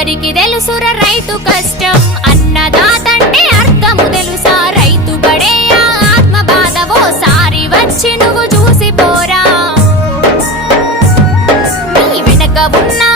ఎవరికి తెలుసుర రైతు కష్టం అన్నదాతంటే అర్థము తెలుసా రైతు పడే ఆత్మ బాధ ఓసారి వచ్చి నువ్వు చూసిపోరా నీ వెనక ఉన్నా